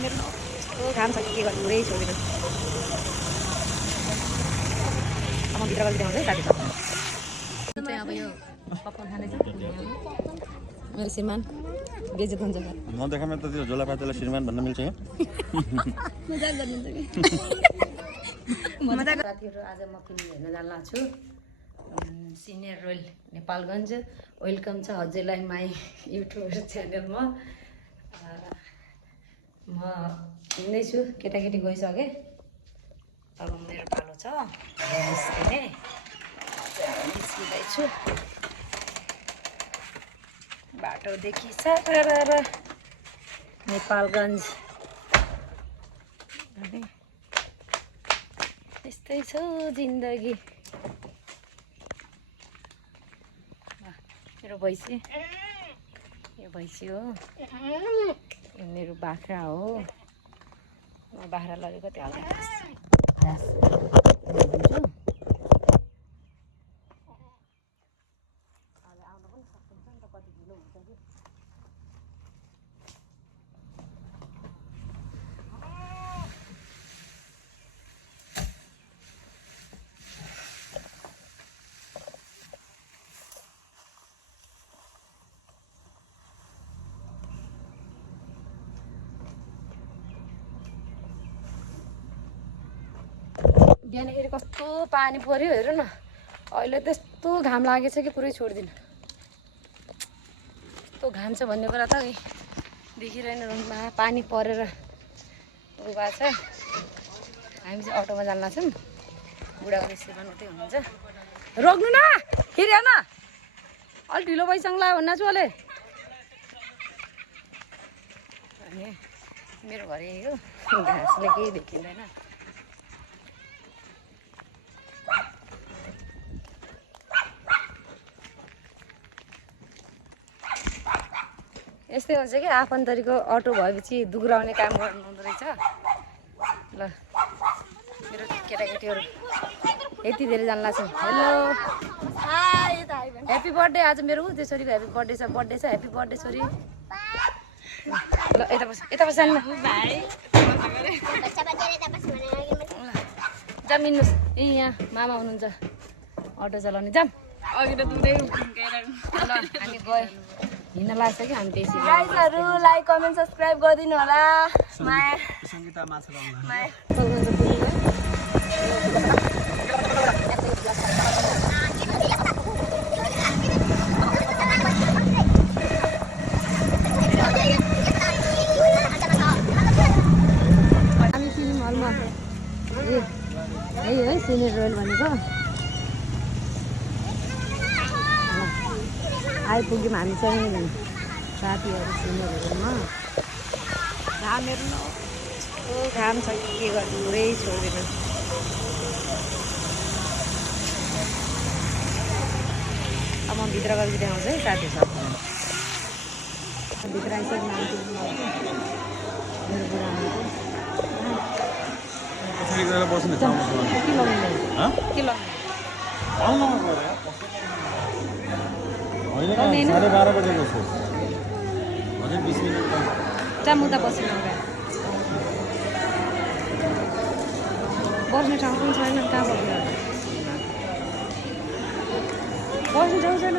मेरो घाम छ के गर्नु पुरै छोडिदिनु म भित्र गएर देखाउँछु है साथी चाहिँ अब यो पपकर्न खाँदैछ मेरो श्रीमान बेइज्जत हुन्छ नदेखामा त त्यो झोला पातेलाई श्रीमान भन्न मिल्छ यहाँ मजाक गर्नुहुन्छ कि मजाक साथीहरू आज म फिल्म हेर्न जान लाग्छु सिनियर रोयल नेपालगञ्ज वेलकम छ हजुरलाई माई युट्युब च्यानलमा म हिँड्दैछु केटाकेटी गइसकेँ अब मेरो पालो छ निस्किने निस्किँदैछु बाटोदेखि सारा नेपालगञ्ज त्यस्तै छ जिन्दगी मेरो भैँसी यो भैँसी हो यो मेरो बाख्रा हो म बाख्रा लगेको त्यो हल्का घाँस हुन्छु आउनु पनि सक्नुहुन्छ नि त कति ढिलो हुन्छ कि बिहानखेरि कस्तो पानी पर्यो हेर न अहिले त्यस्तो घाम लागेछ कि पुरै छोडिदिनु यस्तो घाम छ भन्ने कुरा त देखिरहेन रुममा पानी परेर उयो भएको छ हामी चाहिँ अटोमा जान लाग्छौँ बुढाको श्रीमान उतै हुनुहुन्छ रोक्नु न फेरि हेर्न अलि ढिलो भइसँग लाग्यो भन्न छु अहिले अनि मेरो घर यही हो घाँसले केही देखिँदैन यस्तै हुन्छ कि आफन्तरीको अटो भएपछि दुघ्राउने काम गर्नु हुँदो रहेछ ल मेरो केटाकेटीहरू यति धेरै जान लाग्छ हेलो ह्याप्पी बर्थडे आज मेरो त्यो छोरीको ह्याप्पी बर्थडे छ ह्याप्पी बर्थडे छोरी ल यता बस जानु जाम हिँड्नुहोस् ए यहाँ मामा हुनुहुन्छ अटो चलाउने जाम अघि त दुधै ल हामी गयो हिँड्न लाग्छ कि हामी बेसी गाइजहरु लाइक कमेन्ट सब्स्क्राइब गरिदिनु होला माया सङ्गीता माछा माया हामी सिनेमा हलमा यही है सिनियर रोयल भनेको आइपुग्यौँ हामी चाहिँ साथीहरू सिनेमाहरूमा घाम हेर्नु घाम छ के गर्नु पुरै छोडिदिनु अब म भित्र गएर देखाउँछु है साथीहरू भित्र आइसक्यो मेरो बुढा के लगाउने 12:30 बजेको छु अझै 20 मिनेट चामुता बस्नु बस्ने ठाउँ पनि छैन कहाँ बस्नु बस्ने ठाउँ छैन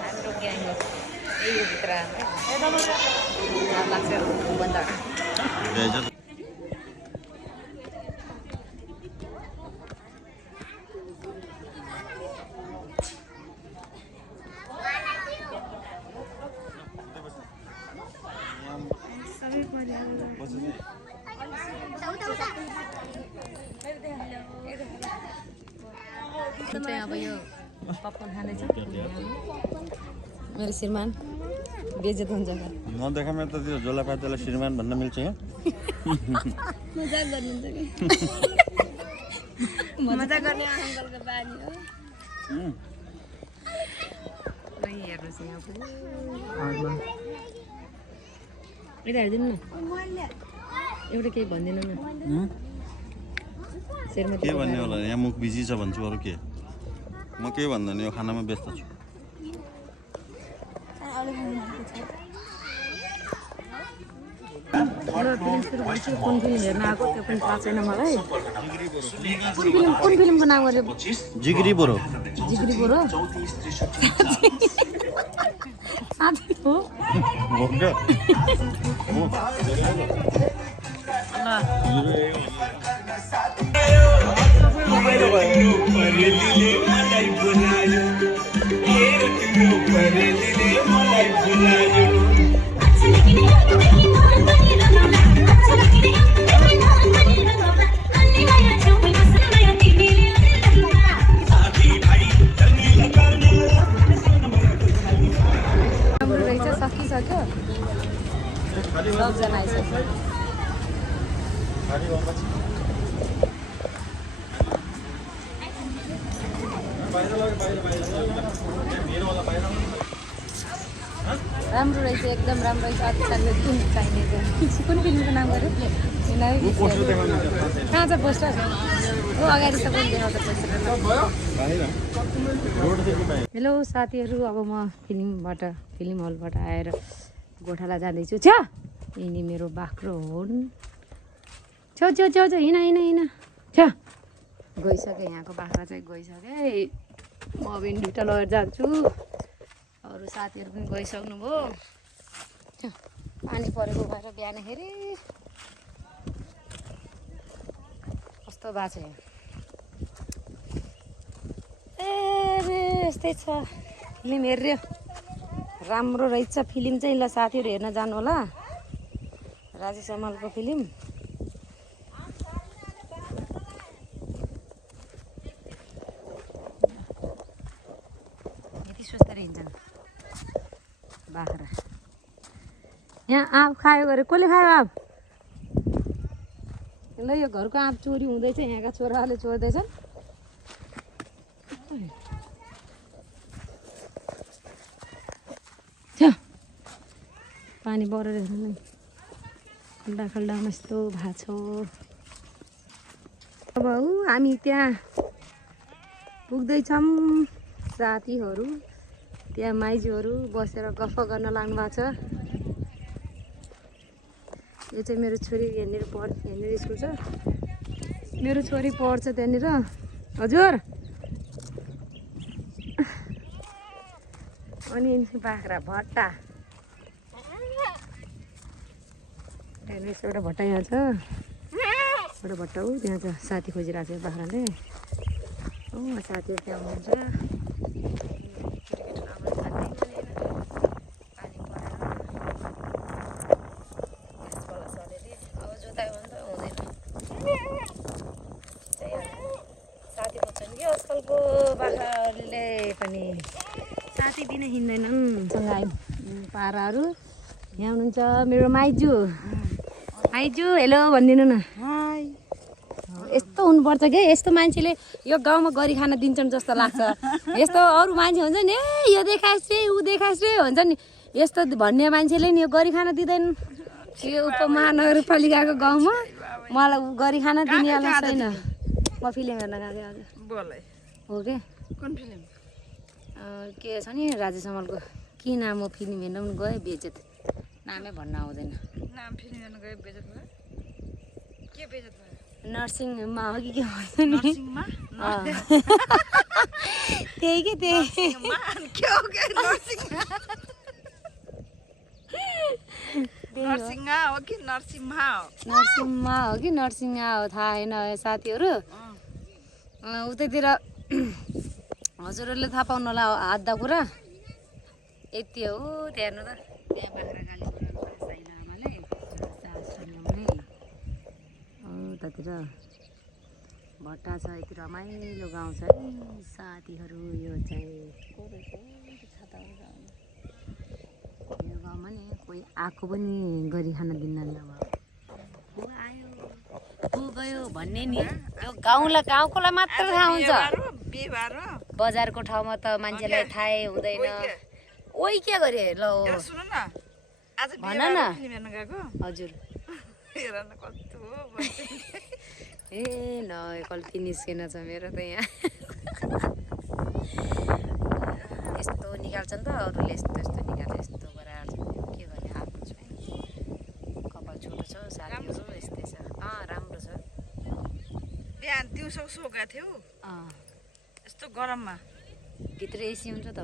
हाम्रो ग्याङ हो यही हो भित्र लाग्छ बन्द चाहिँ अब यो पपकर्न खाँदैछ मेरो श्रीमान बेइज्जत हुन्छ नदेखामा त त्यो झोला पातेलाई श्रीमान भन्न मिल्छ यहाँ मजाक गर्नुहुन्छ कि मजाक गर्ने अङ्कलको बानी हो हेर्नुहोस् यहाँ यता हेरिदिनु न एउटा केही भनिदिनु न के भन्ने होला यहाँ मुख बिजी छ भन्छु अरू के म के भन्दैन यो खानामा व्यस्त छु गाडी बनाइदिएको छ। फिल्म सुरु भइसक्यो। कुन फिल्म हेर्न आएको त्यो पनि थाहा छैन मलाई। कुन फिल्मको नाम गर्यो? जिगिरी बोरो। जिगिरी बोरो साथी हो। सकिसक्यो। 10 जना आइसक्यो। राम्रो रहेछ, एकदम राम्रो रहेछ। अति चाहिने कुन फिल्मको नाम गर्यो? कहाँ छ पोस्टर? हो अगाडि सबैले देखाउँछ पोस्टर। हेलो साथीहरू, अब म फिल्म हलबाट आएर गोठाला जाँदैछु। छ्या यिनी मेरो बाख्रो हुन्। छेउ छेउ छेउ छेउ हिँड हिँड हिँड। छ्या गइसकेँ, यहाँको बाख्रा चाहिँ गइसकेँ। म अब दुइटा लगेर जान्छु। अरू साथीहरू पनि गइसक्नुभयो। पानी परेको भएर बिहानखेरि कस्तो भएको छ यहाँ। ए यस्तै छ। फिल्म हेर्यो, राम्रो रहेछ फिल्म चाहिँ। ल साथीहरू हेर्न जानु होला, राजेश हमालको फिल्म। यति सुस्तै हिँड्छन् बाख्रा। यहाँ आँप खायो गरे कसले खायो आँप? ल यो घरको आँप चोरी हुँदैछ, यहाँका छोराहरूले चोर्दैछन्। पानी परेर हेर्नु नि, खल्डा खल्डामा यस्तो भएको छ। अब हामी त्यहाँ पुग्दैछौँ। साथीहरू त्यहाँ माइजूहरू बसेर गफ गर्न लाग्नु भएको छ। यो चाहिँ मेरो छोरी यहाँनिर यहाँनिर स्कुल छ। मेरो छोरी पढ्छ त्यहाँनिर। हजुर अनि बाख्रा भट्टा त्यहाँनिर एउटा भट्टा यहाँ छ। एउटा भट्टा हो त्यहाँ छ। साथी खोजिरहेको छ बाख्राले। हो साथीहरू त्यहाँ हुनुहुन्छ। अब जोतायो भने त हुँदैन, साथी खोज्छन् कि आजकलको बाख्राहरूले पनि। साथी बिना हिँड्दैनन्। सँग आयो पाराहरू। यहाँ हुनुहुन्छ मेरो माइजू। माइजू हेलो भनिदिनु न। यस्तो हुनुपर्छ कि यस्तो मान्छेले यो गाउँमा गरी खान दिन्छन् जस्तो लाग्छ। यस्तो अरू मान्छे हुन्छ नि, यो देखाइस् रे ऊ देखाइस् रे हुन्छ नि, यस्तो भन्ने मान्छेले नि यो गरी खान दिँदैन। यो उपमहानगरपालिकाको गाउँमा मलाई गरी खान दिनेवाला छैन। म फिल्म हेर्न गएको थिएँ हजुर। हो के कुन फिल्म? के छ नि राजेश हमालको के नाम हो? फिल्म हेर्न पनि गएँ, बेइज्जत। नामै भन्न आउँदैन। नाम फिल्म हेर्न गयो, बेइज्जत भयो। के बेइज्जत भयो? नर्सिङमा हो कि के भन्छ नि? नर्सिङमा? त्यही के त्यही। के हो के नर्सिङमा? नर्सिङमा हो कि नर्सिङमा हो? नर्सिङमा हो कि नर्सिङमा हो थाहा होइन साथीहरू। उतैतिर हजुरहरूले थाहा पाउनु होला आधा कुरा। यति हो त्यहाँ हेर्नु त। त्यहाँ बाख्रा गाली साइला आमाले सासुले उतातिर भट्टा छ। यति रमाइलो गाउँ छ है साथीहरू। यो चाहिँ यो गाउँमा नि कोही आएको पनि गरी खान दिन्न नि। अब को आयो को गयो भन्ने नि यो गाउँकोलाई मात्र थाहा हुन्छ। बजारको ठाउँमा त मान्छेलाई थाहै हुँदैन। ओइ के गरे ल सुन न, आज भन न। फिल्म हेर्न गएको हजुर हेर न कस्तो हो। ए ल गल्ती निस्केन छ मेरो त यहाँ। यस्तो निकाल्छ नि त अरूले यस्तो यस्तो निकाल्छ यस्तो गरेर हाल्छ के गर्ने आफ्नो छ कपाल छोटो छ साथीहरू यस्तै छ राम्रो छ बिहान दिउँसो सोका थियो यस्तो गरममा भित्र एसी हुन्छ त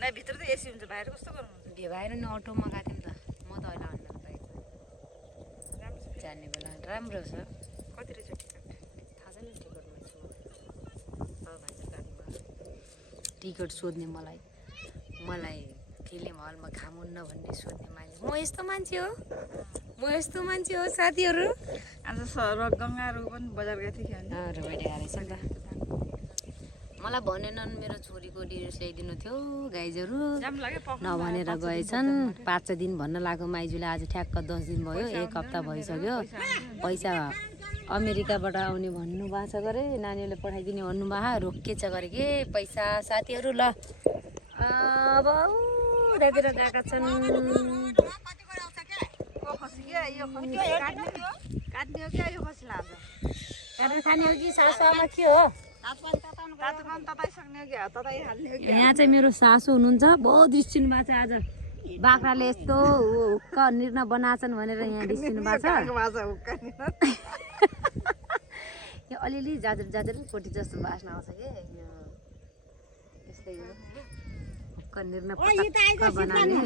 नै भित्र त एसी हुन्छ बाहिर कस्तो गरम हुन्छ बाहिर नि अटोमा गएको थियौँ त म त अहिले अन्डर पाइन्छ जाने बेला राम्रो छ कति रहेछ टिकट थाहा छैन टिकटमा छु टिकट सोध्ने मलाई फिल्म हलमा खामुन्न भन्ने सोध्ने मान्छे म यस्तो मान्छे हो साथीहरू आज गङ्गाहरू पनि बजार गएको थियो कि रोबेटे हालेछ नि त मलाई भनेनन् मेरो छोरीको डिरेस ल्याइदिनु थियो गाइजहरू नभनेर गएछन् 5 दिन भन्न लाग्यो माइजूले आज ठ्याक्क 10 दिन भयो 1 हप्ता भइसक्यो पैसा अमेरिकाबाट आउने भन्नुभएको छ गरे नानीहरूले पठाइदिने भन्नुभएको रोकिएछ गरे के पैसा साथीहरू ल अब उतातिर गएका छन् खाने हो कि सासुमा के हो यहाँ चाहिँ मेरो सासू हुनुहुन्छ बहुत रिसिनु भएको छ आज बाख्राले यस्तो हुक्क निर्न बनाछन् भनेर यहाँ रिसिनु भएको छ यो अलिअलि जाजर कोटी जस्तो बास्न आउँछ कि यस्तै हो हुक्क निर्न बनाउने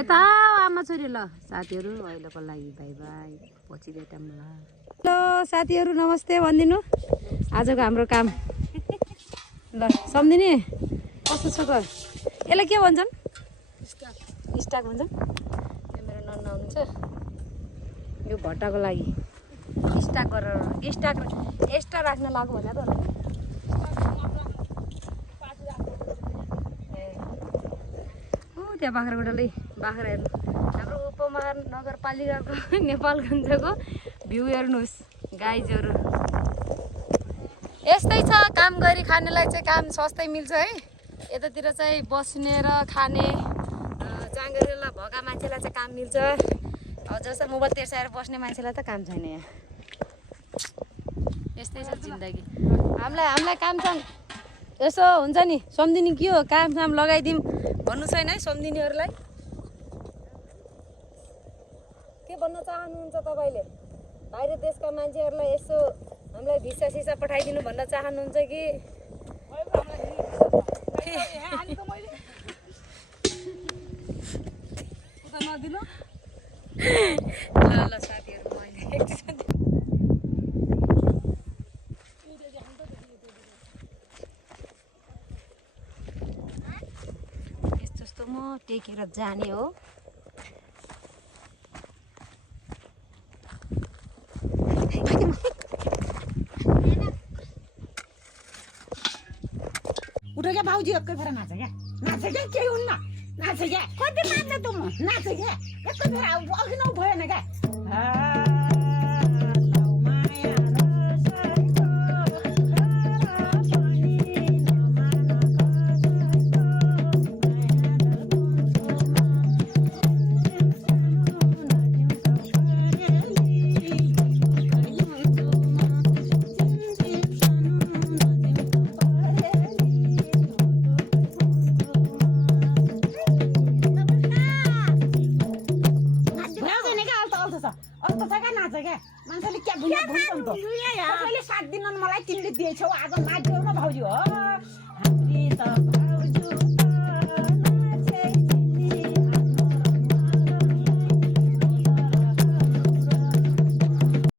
यता आमा छोरी ल साथीहरू अहिलेको लागि बाई बाई पछि भेटौँ ल हेलो साथीहरू नमस्ते भनिदिनु आजको हाम्रो काम ल सम्झिने कस्तो छ त यसलाई के भन्छन् स्टाक भन्छन् यो मेरो नन्ना हुनुहुन्छ यो भट्टाको लागि स्टाक गरेर एक्स्ट्रा राख्न लाग्यो भने त त्यहाँ बाख्राकोटले बाख्रा हेर्नु हाम्रो उपमहानगरपालिकाको नेपालगञ्जको भ्यू हेर्नुहोस् गाइजहरू यस्तै छ काम गरी खानेलाई चाहिँ काम सस्तै मिल्छ है यतातिर चाहिँ बस्ने र खाने जाँगेरलाई भएका मान्छेलाई चाहिँ काम मिल्छ जस्तो मोबाइल तेर्साएर बस्ने मान्छेलाई त काम छैन यहाँ यस्तै छ जिन्दगी हामीलाई काम छ यसो हुन्छ नि सम्झिने के हो काम लगाइदिउँ भन्नु छैन है सम्झिनेहरूलाई के भन्न चाहनुहुन्छ तपाईँले बाहिर देशका मान्छेहरूलाई यसो हामीलाई भिसा सिसा पठाइदिनु भन्न चाहनुहुन्छ कि नदिनु ल साथीहरू यस्तो म टेकेर जाने हो उठो क्या भाउजू एकै फेर नाच क्या केही हुन्न नाच क्या कति नाच्छ त म नाच क्या एकै फेर अघि नौ भएन क्या मान्छेले क्या भुल्छ कसैले 7 दिन मलाई तिमीले दिएछौ आज नाच्यौ न भाउजू हो